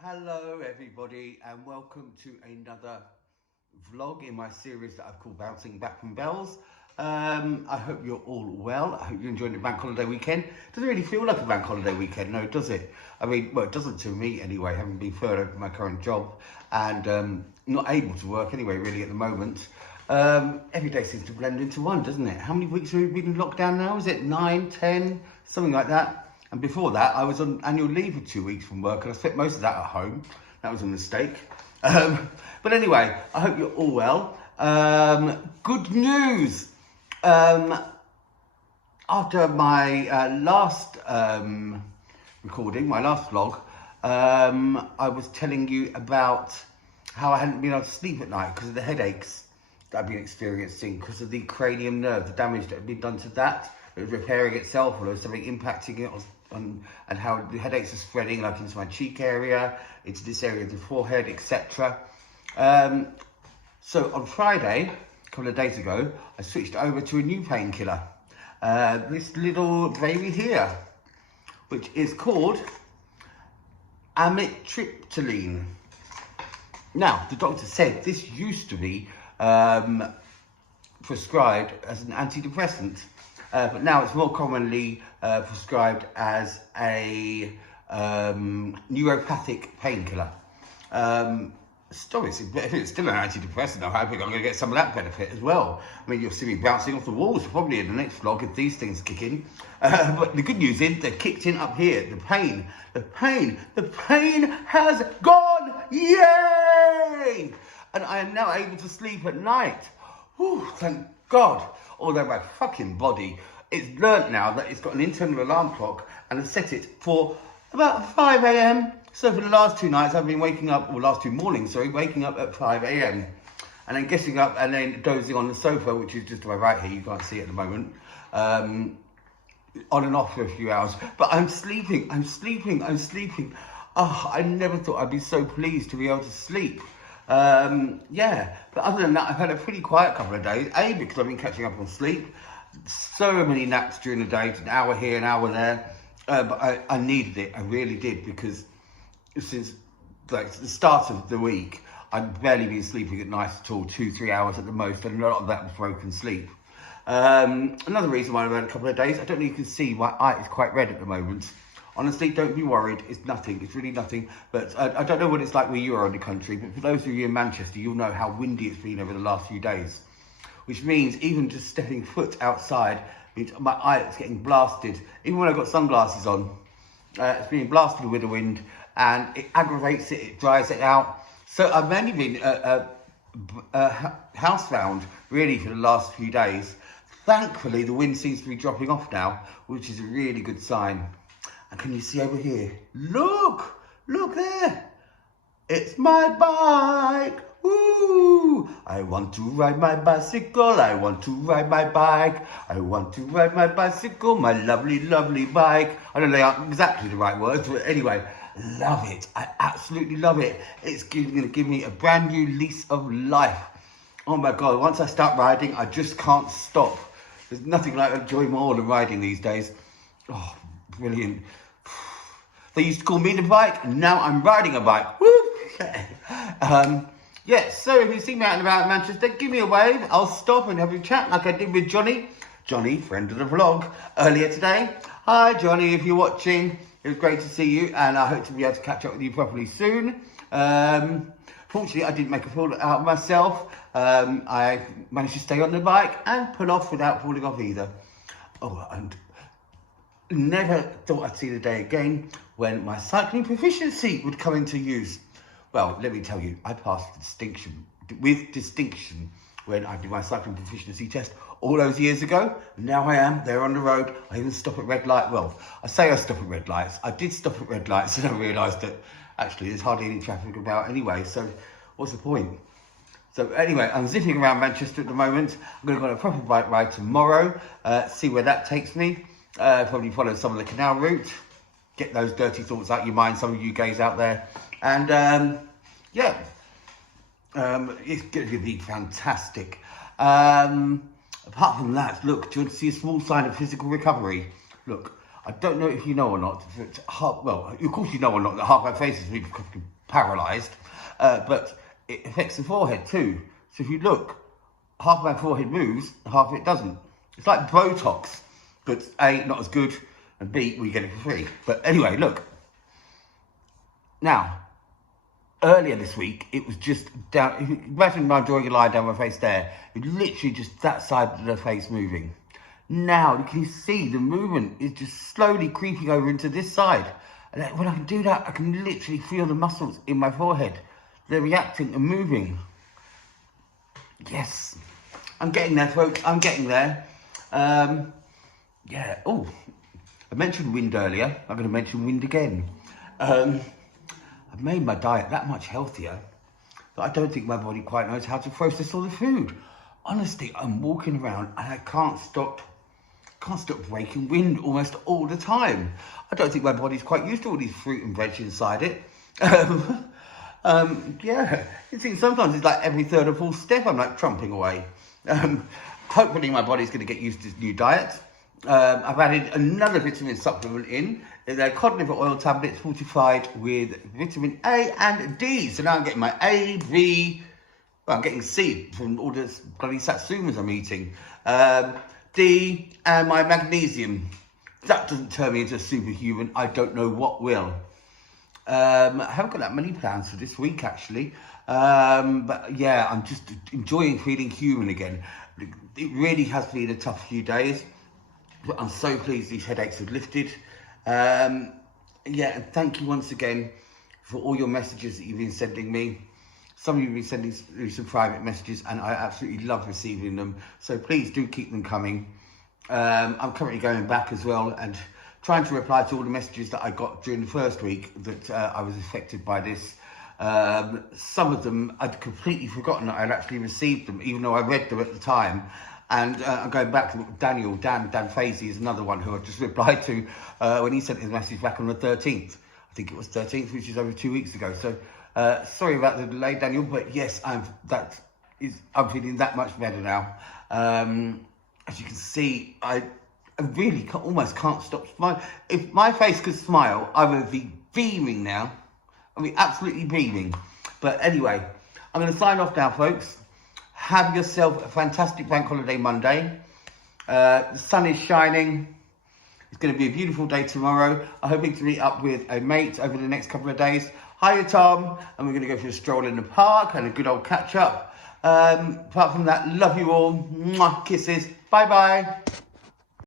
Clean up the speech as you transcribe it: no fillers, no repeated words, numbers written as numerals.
Hello everybody and welcome to another vlog in my series that I've called Bouncing Back from Bells. I hope you're all well. I hope you're enjoying the bank holiday weekend. Doesn't really feel like a bank holiday weekend, no, does it? I mean, well, it doesn't to me anyway, having been furloughed from my current job and not able to work anyway really at the moment. Every day seems to blend into one, doesn't it? How many weeks have we been in lockdown now? Is it 9, 10, something like that? And before that, I was on annual leave for 2 weeks from work and I spent most of that at home. That was a mistake. But anyway, I hope you're all well. Good news. After my last recording, my last vlog, I was telling you about how I hadn't been able to sleep at night because of the headaches that I've been experiencing because of the cranium nerve, the damage that had been done to that. It was repairing itself, or there was something impacting it, and how the headaches are spreading like into my cheek area, into this area of the forehead, etc. So on Friday, a couple of days ago, I switched over to a new painkiller. This little baby here, which is called amitriptyline. Now, the doctor said this used to be prescribed as an antidepressant. But now it's more commonly prescribed as a neuropathic painkiller. Still, if it's still an antidepressant, I hope I'm going to get some of that benefit as well. I mean, you'll see me bouncing off the walls probably in the next vlog if these things kick in. But the good news is they're kicked in up here. The pain has gone! Yay! And I am now able to sleep at night. Whew, thank God. Although my fucking body, it's learnt now that it's got an internal alarm clock and I set it for about 5 a.m. So for the last 2 nights I've been waking up, or last 2 mornings, sorry, waking up at 5 a.m. and then getting up and then dozing on the sofa, which is just to my right here, you can't see it at the moment, on and off for a few hours. But I'm sleeping. Oh, I never thought I'd be so pleased to be able to sleep. Yeah, but other than that, I've had a pretty quiet couple of days. A, because I've been catching up on sleep. So many naps during the day, an hour here, an hour there. But I needed it, I really did, because since like the start of the week, I've barely been sleeping at night at all, 2-3 hours at the most, and a lot of that was broken sleep. Another reason why I've had a couple of days, I don't know if you can see, my eye is quite red at the moment. Honestly, don't be worried. It's nothing. It's really nothing. But I don't know what it's like where you are in the country. But for those of you in Manchester, you'll know how windy it's been over the last few days. Which means even just stepping foot outside, means my eye is getting blasted. Even when I've got sunglasses on, it's being blasted with the wind. And it aggravates it. It dries it out. So I've mainly been housebound, really, for the last few days. Thankfully, the wind seems to be dropping off now, which is a really good sign. And can you see over here? Look there. It's my bike. Woo! I want to ride my bicycle. I want to ride my bike. I want to ride my bicycle, my lovely, lovely bike. I don't know exactly the right words, but anyway, love it. I absolutely love it. It's going to give me a brand new lease of life. Oh my God, once I start riding, I just can't stop. There's nothing like I enjoy more than riding these days. Oh, brilliant. They used to call me the bike, and now I'm riding a bike. Woo! Yeah, so if you see me out and about in Manchester, give me a wave. I'll stop and have a chat like I did with Johnny. Johnny, friend of the vlog, earlier today. Hi, Johnny, if you're watching. It was great to see you, and I hope to be able to catch up with you properly soon. Fortunately, I didn't make a fool out of myself. I managed to stay on the bike and pull off without falling off either. Oh, and never thought I'd see the day again when my cycling proficiency would come into use. Well, let me tell you, I passed with distinction when I did my cycling proficiency test all those years ago. Now I am there on the road. I even stop at red light. Well, I say I stop at red lights. I did stop at red lights and I realised that actually there's hardly any traffic about anyway. So what's the point? So anyway, I'm zipping around Manchester at the moment. I'm going to go on a proper bike ride tomorrow, see where that takes me. Probably follow some of the canal route, get those dirty thoughts out of your mind, some of you guys out there. And yeah, it's going to be fantastic. Apart from that, look, do you want to see a small sign of physical recovery? Look, I don't know if you know or not, well, of course you know or not that half my face is really paralysed, but it affects the forehead too. So if you look, half my forehead moves, half of it doesn't. It's like Botox, but A, not as good, and B, we get it for free. But anyway, look. Now, earlier this week, it was just down, imagine I'm drawing a line down my face there, it's literally just that side of the face moving. Now, you can see the movement is just slowly creeping over into this side. And when I can do that, I can literally feel the muscles in my forehead. They're reacting and moving. Yes, I'm getting there, folks, I'm getting there. Yeah, oh, I mentioned wind earlier, I'm going to mention wind again. I've made my diet that much healthier that I don't think my body quite knows how to process all the food. Honestly, I'm walking around and I can't stop breaking wind almost all the time. I don't think my body's quite used to all these fruit and veg inside it. Yeah, you see, sometimes it's like every third or fourth step I'm like trumping away. Hopefully my body's going to get used to this new diet. I've added another vitamin supplement in. They're cod liver oil tablets fortified with vitamin A and D. So now I'm getting my A, B, well, I'm getting C from all the bloody satsumas I'm eating. D and my magnesium. If that doesn't turn me into a superhuman, I don't know what will. I haven't got that many plans for this week actually. But yeah, I'm just enjoying feeling human again. It really has been a tough few days. But I'm so pleased these headaches have lifted. Yeah, and thank you once again for all your messages that you've been sending me. Some of you have been sending me some private messages and I absolutely love receiving them. So please do keep them coming. I'm currently going back as well and trying to reply to all the messages that I got during the first week that I was affected by this. Some of them I'd completely forgotten that I'd actually received them, even though I read them at the time. And I'm going back to Dan Fazy is another one who I just replied to when he sent his message back on the 13th. I think it was 13th, which is over 2 weeks ago. So sorry about the delay, Daniel, but yes, I'm feeling that much better now. As you can see, I really almost can't stop smiling. If my face could smile, I would be beaming now. I'd be absolutely beaming. But anyway, I'm going to sign off now, folks. Have yourself a fantastic bank holiday Monday. The sun is shining. It's going to be a beautiful day tomorrow. I'm hoping to meet up with a mate over the next couple of days. Hiya, Tom. And we're going to go for a stroll in the park and a good old catch up. Apart from that, love you all. Mwah, kisses. Bye-bye.